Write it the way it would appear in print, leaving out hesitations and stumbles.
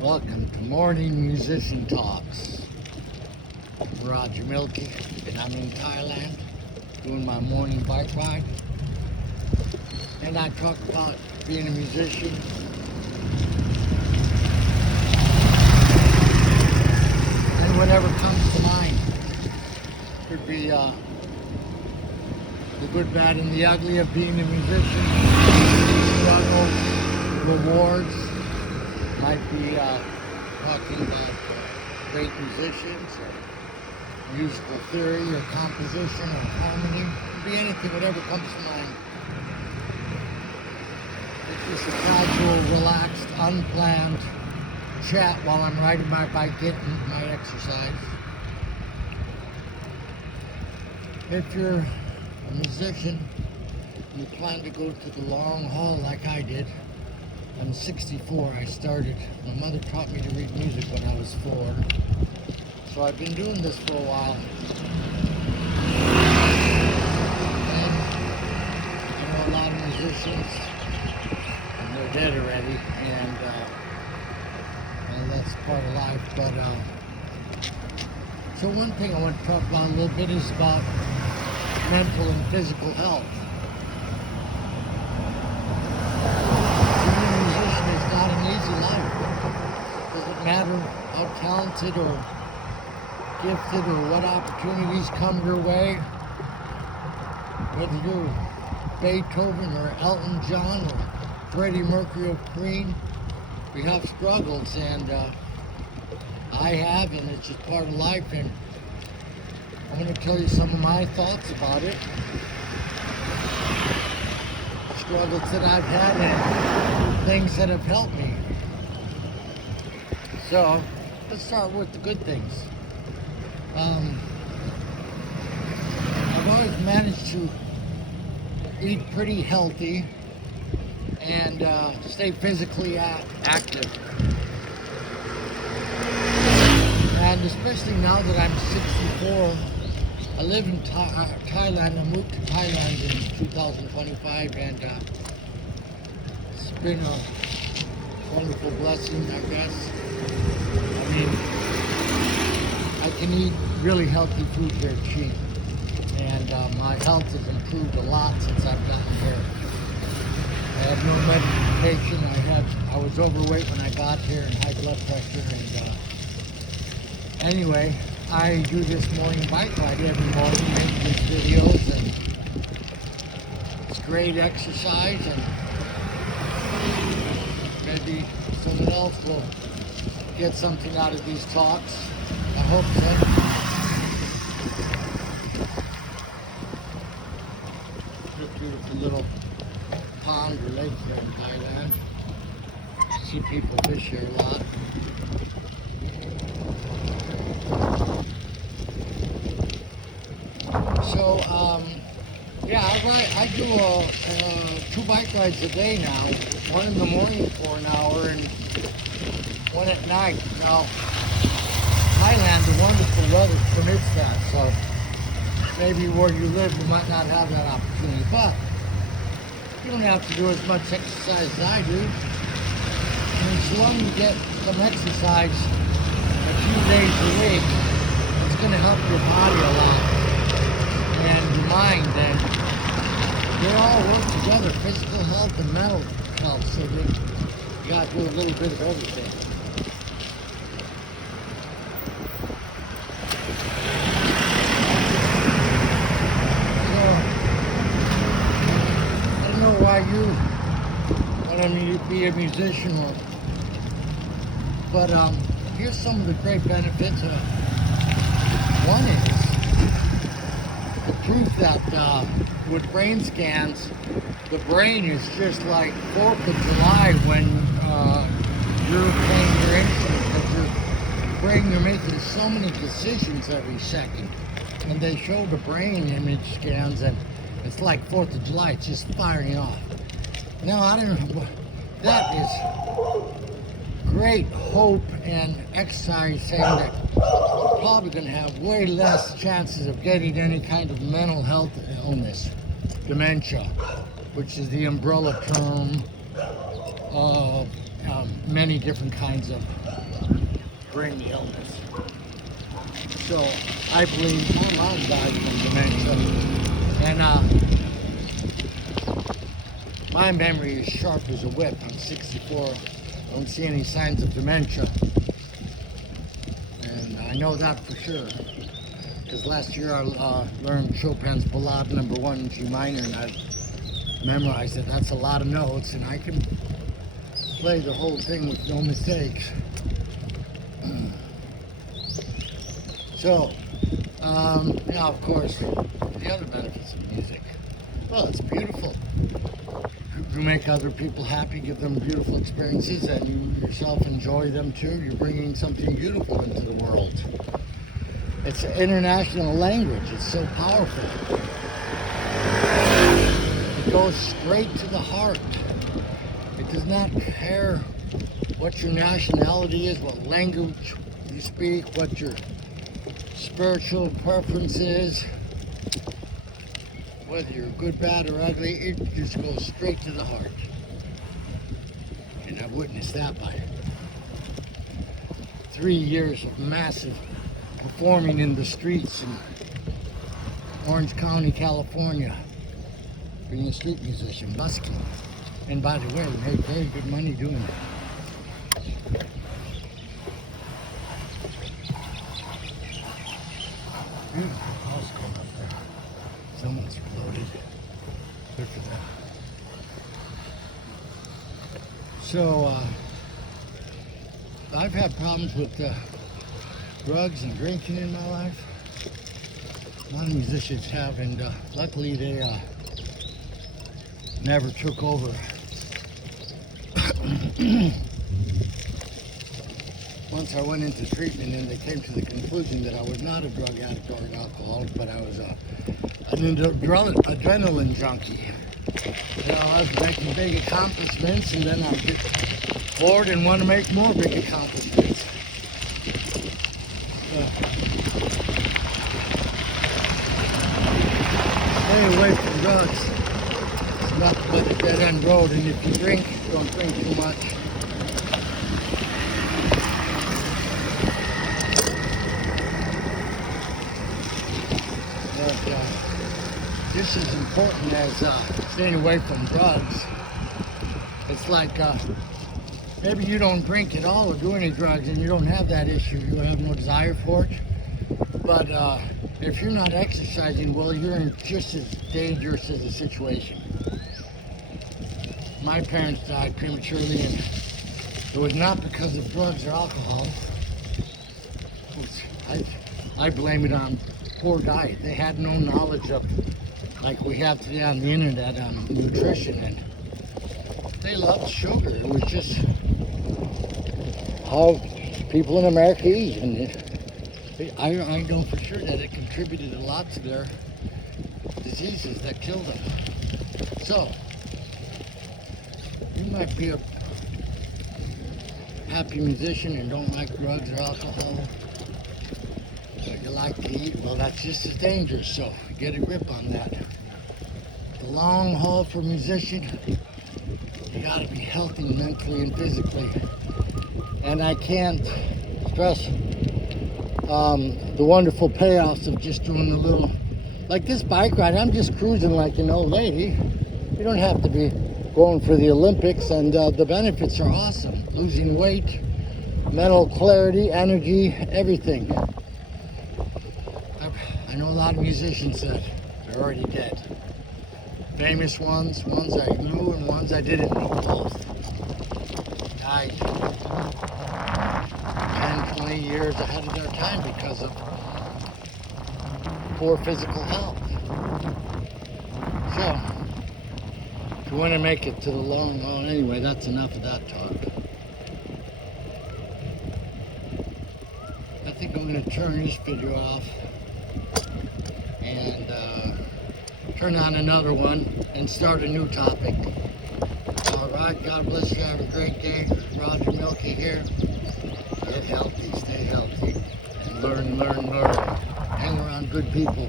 Welcome to Morning Musician Talks. I'm Roger Milky, and I'm in Thailand doing my morning bike ride. And I talk about being a musician, and whatever comes to mind. Could be the good, bad, and the ugly of being a musician, struggles, rewards. Might be talking about great musicians or musical theory or composition or harmony. Could be anything, whatever comes to mind. It's just a casual, relaxed, unplanned chat while I'm riding my bike, getting my exercise. If you're a musician, you plan to go to the long haul like I did. I'm 64. I started. My mother taught me to read music when I was 4. So I've been doing this for a while. And I know a lot of musicians, and they're dead already, and that's part of life. But so one thing I want to talk about a little bit is about mental and physical health. Doesn't matter how talented or gifted or what opportunities come your way, whether you're Beethoven or Elton John or Freddie Mercury of Queen, we have struggles, and I have, and it's just part of life, and I'm going to tell you some of my thoughts about it, struggles that I've had and things that have helped me. So, let's start with the good things. I've always managed to eat pretty healthy and stay physically active. And especially now that I'm 64, I live in Thailand. I moved to Thailand in 2025, and it's been a wonderful blessing, I guess. I mean, I can eat really healthy food here cheap, and my health has improved a lot since I've gotten here. I had no medication. I was overweight when I got here and high blood pressure, and anyway, I do this morning bike ride every morning, make these videos, and it's great exercise, and maybe someone else will get something out of these talks. I hope so. Beautiful little pond or lake here in Thailand. See people fish here a lot. So, yeah, I do 2 bike rides a day now. One in the morning for an hour and one at night. Now, Thailand, the wonderful weather permits that, so maybe where you live you might not have that opportunity, but you don't have to do as much exercise as I do. And as long as you get some exercise a few days a week, it's going to help your body a lot and your mind, and they all work together, physical health and mental health, so that you got to do a little bit of everything. Why you want to be a musician, but here's some of the great benefits. One is the proof that with brain scans, the brain is just like 4th of July when you're playing your instrument, because your brain, you're making so many decisions every second, and they show the brain image scans, and it's like 4th of July, it's just firing off. Now, I don't know, that is great hope and exercise, saying that you're probably going to have way less chances of getting any kind of mental health illness, dementia, which is the umbrella term of many different kinds of brain illness. So I believe my mom died from dementia, and my memory is sharp as a whip. I'm 64. Don't see any signs of dementia, and I know that for sure. Because last year I learned Chopin's Ballade No. 1 in G minor, and I memorized it. That's a lot of notes, and I can play the whole thing with no mistakes. So, now of course, the other benefits of music. Well, it's beautiful. You make other people happy, give them beautiful experiences, and you yourself enjoy them too. You're bringing something beautiful into the world. It's an international language. It's so powerful. It goes straight to the heart. It does not care what your nationality is, what language you speak, what your spiritual preference is, whether you're good, bad, or ugly. It just goes straight to the heart. And I've witnessed that by 3 years of massive performing in the streets in Orange County, California, being a street musician, busking. And by the way, we made very good money doing it. Beautiful house going up there. Someone's floated. Good for them. So, I've had problems with drugs and drinking in my life. A lot of musicians have, and luckily they never took over. Once I went into treatment, and they came to the conclusion that I was not a drug addict or an alcoholic, but I was an adrenaline junkie. You know, I was making big accomplishments, and then I get bored and want to make more big accomplishments. Stay away from drugs. It's nothing but a dead-end road, and if you drink, don't drink too much. But just as important as staying away from drugs, it's like maybe you don't drink at all or do any drugs and you don't have that issue, you have no desire for it. But if you're not exercising, well, you're in just as dangerous as a situation. My parents died prematurely, and it was not because of drugs or alcohol. I blame it on poor diet. They had no knowledge of, like we have today on the internet, on nutrition, and they loved sugar. It was just how people in America eat, and I know for sure that it contributed a lot to their diseases that killed them. So, you might be a happy musician and don't like drugs or alcohol, but you like to eat, well, that's just as dangerous, so get a grip on that. The long haul for a musician, you gotta be healthy mentally and physically. And I can't stress the wonderful payoffs of just doing a little, like this bike ride, I'm just cruising like an old lady. You don't have to be going for the Olympics, and the benefits are awesome. Losing weight, mental clarity, energy, everything. I know a lot of musicians that are already dead. Famous ones, ones I knew and ones I didn't know both. Died 10, 20 years ahead of their time because of poor physical health. So, if you want to make it to the long haul, anyway, that's enough of that talk. I think I'm going to turn this video off and turn on another one and start a new topic. Alright, God bless you. Have a great day. Roger Milky here. Get healthy, stay healthy, and learn. Hang around good people.